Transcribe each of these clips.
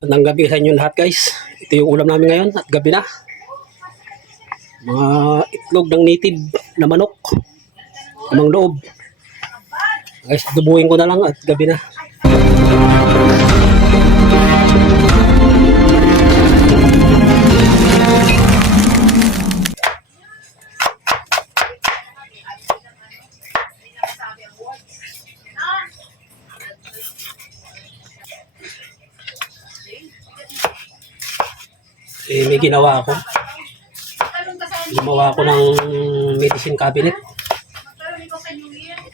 Magandang gabi sa inyo lahat guys. Ito yung ulam namin ngayon at gabi na. Mga itlog ng native na manok. Amang loob. Guys, dubuhin ko na lang at gabi na. May ginawa ako. Gumawa ako ng medicine cabinet.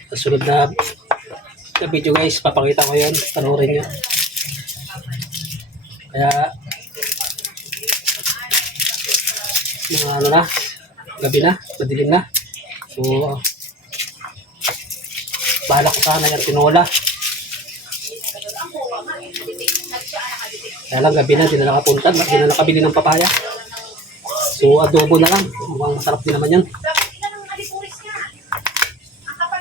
Sa sunod na video guys, papakita ko yan. Panoorin nyo. Kaya, mga ano na, gabi na, madilim na. So, bahala ko sana yung tinola. Kaya lang gabi na, di na nakapunta, di na nakabili ng papaya. So adobo na lang, mukhang masarap din naman yan.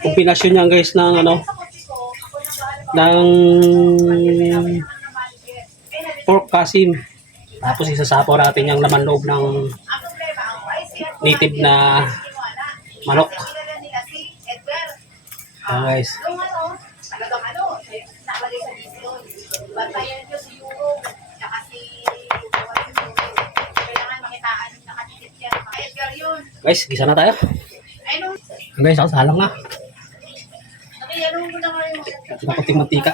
Kombinasyon niyan guys ng ano, ng pork kasim. Tapos isasapaw natin yung laman loob ng native na manok. Ayan guys. Bantayan nyo si Euro, saka si kailangan makitaan yung nakatikit yan. Mga Edgar yun. Guys, gisa na tayo. Ay, no. Guys, salang na. Nakiyano mo na ngayon. Nakuting mantika.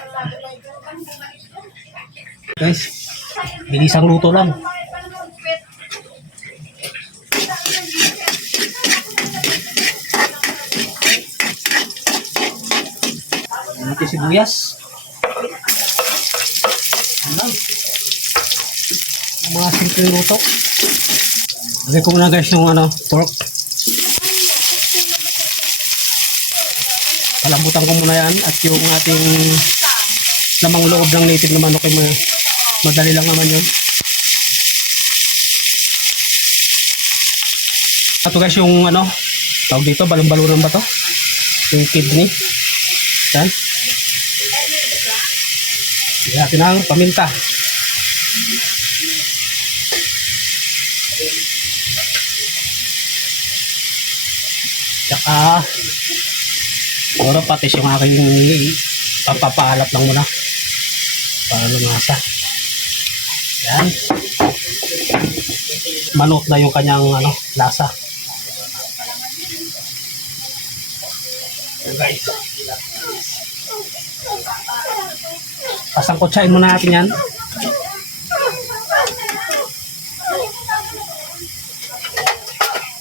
Guys, bilisang luto lang. Natin sibuyas. Ang mga simple luto. Lagay ko muna guys yung ano, pork. Palambutan ko muna yan at yung ating lamang loob ng native na manok ay madali lang naman yun. Ito guys yung ano, tawag dito, balon-balunan ba to? Yung kidney. Yan. Yan natin ang paminta. Tsaka siguro patis yung aking papapaalat lang muna para lumasa. Yan. Manot na yung kanyang ano, lasa. Yan guys. Pasangkotsain muna natin yan.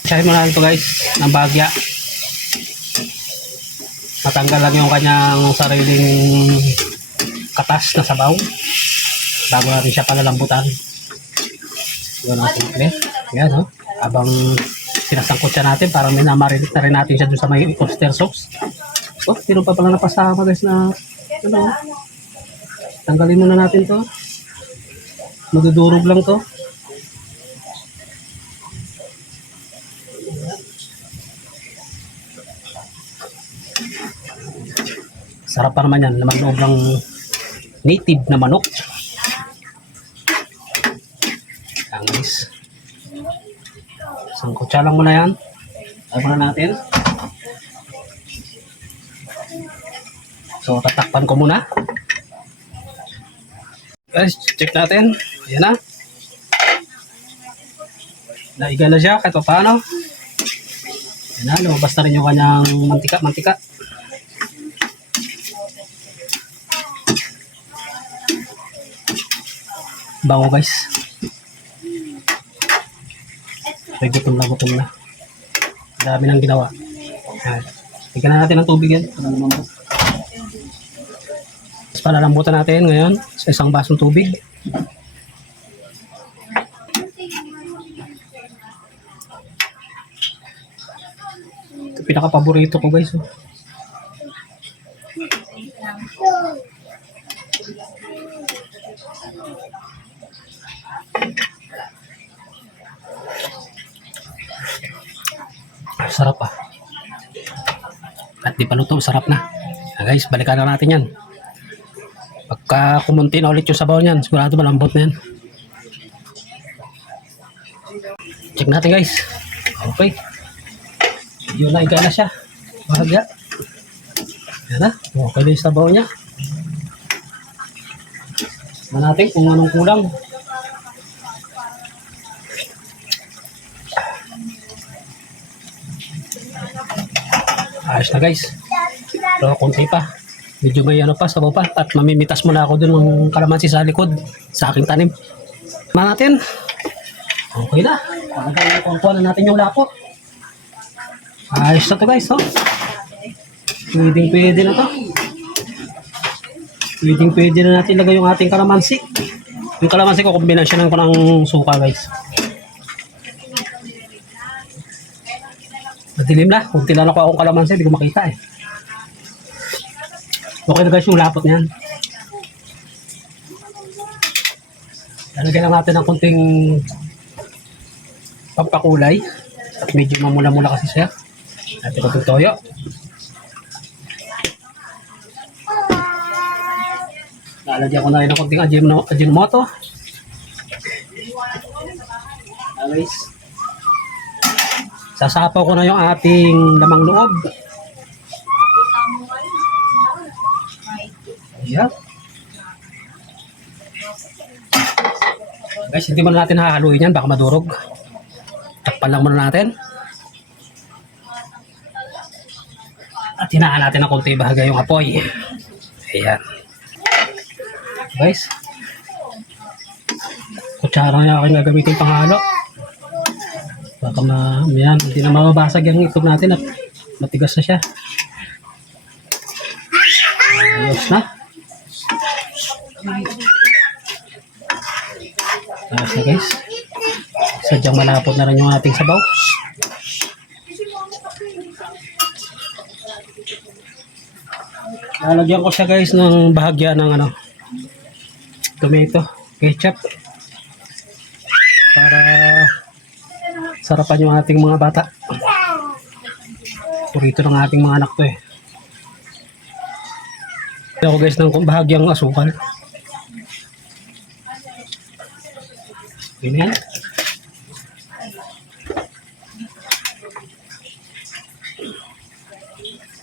Kotsain muna natin ito guys ng bagya. Matanggal lang yung kanyang sariling katas na sabaw bago natin siya palalambutan. Yun ang simple. Yan o. Habang sinasangkot siya natin, parang minamarinate na rin natin siya dun sa may oyster sauce. Oh, meron pa pala napasama guys na ano. Tanggalin muna natin to. Magdudurog lang to. Sarap pa naman yan. Laman loob ng native na manok. Yan guys. Sangkutsa lang muna yan. Tayo muna natin. So tatakpan ko muna. Guys, check natin. Ayan na. Naiga na siya kahit paano. Ayan na, lumabas na rin yung kanyang mantika. Bango guys. Ay, gutom na. Dami nang ginawa. Ayan. Tignan na natin ang tubig yan. Palalambutan natin ngayon sa isang basong tubig. Ito pinaka-paborito ko guys. Oh. Sarap ah. At di pa luto, sarap na. Guys, balikan na natin yan. kumunti na ulit yung sabaw niyan. Sigurado malambot na yan. Check natin guys. Okay. Yun na, igay na siya. Bahagya. Yan na. Okay na yung sabaw niya. Tignan natin kung anong kulang. Ayos na guys. Pero konti pa. Medyo may ano pa, sabaw pa. At mamimitas muna ako dun ng kalamansi sa likod. Sa aking tanim. Tignan natin. Okay na. Pagkakita na natin yung lapot. Ayos na to guys. Oh. Pwede na to. Pwede na natin lagay yung ating kalamansi. Yung kalamansi ko, kombinasyon ko ng suka guys. Madilim na. Kung tinanong ko akong kalamansi, hindi ko makita eh. Okay na guys yung lapot niyan. Lalagyan lang natin ng konting pampakulay. At medyo mamula-mula kasi siya. Natin konting toyo. Lalagyan ko na rin ng konting Ajinomoto. Guys. Sasapaw ko na yung ating lamang loob. Ayan. Guys, hindi muna natin hahaluin yan. Baka madurog. Takpan lang muna natin. At hinaan natin ng konti bahagya yung apoy. Ayan. Guys. Kutsara na aking gagamitin panghalo. Baka yan, hindi na mababasag yung itlog natin at matigas na siya. Ayos na. Ayos na guys. Sadyang malapot na rin yung ating sabaw. Lalagyan ko siya guys ng bahagya ng tomato, ketchup. Para sarapan yung ating mga bata. Purito ng ating mga anak to eh. Ito guys ng bahagyang asukal. Ganyan.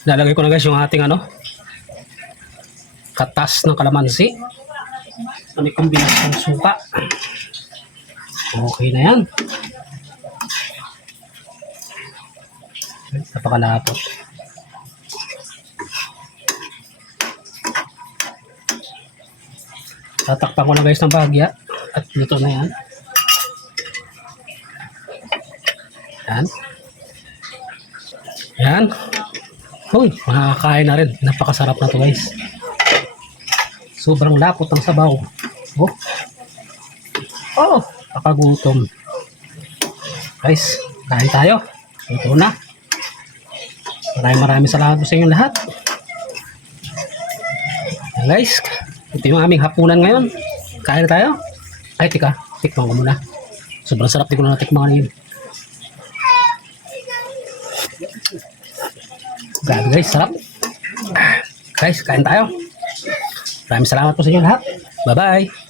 Lalagay ko na guys yung ating katas ng kalamansi. May kombinasyon ng suka. Okay na yan. Napakalapot. Tatakpan ko na guys ng bahagya at luto na yan. Yan. Yan. Uy, makakain na rin. Napakasarap na to guys. Sobrang lapot ng sabaw. Oh. Oh, nakagutom. Guys, kain tayo. Ito na. Maraming salamat sa inyo lahat. Guys, ito yung aming hapunan ngayon. Kain na tayo. Ay, tika. Tikman ko muna. Sobrang sarap. Di ko na natikman ngayon. Grabe guys, sarap. Guys, kain tayo. Maraming salamat po sa inyo lahat. Bye-bye.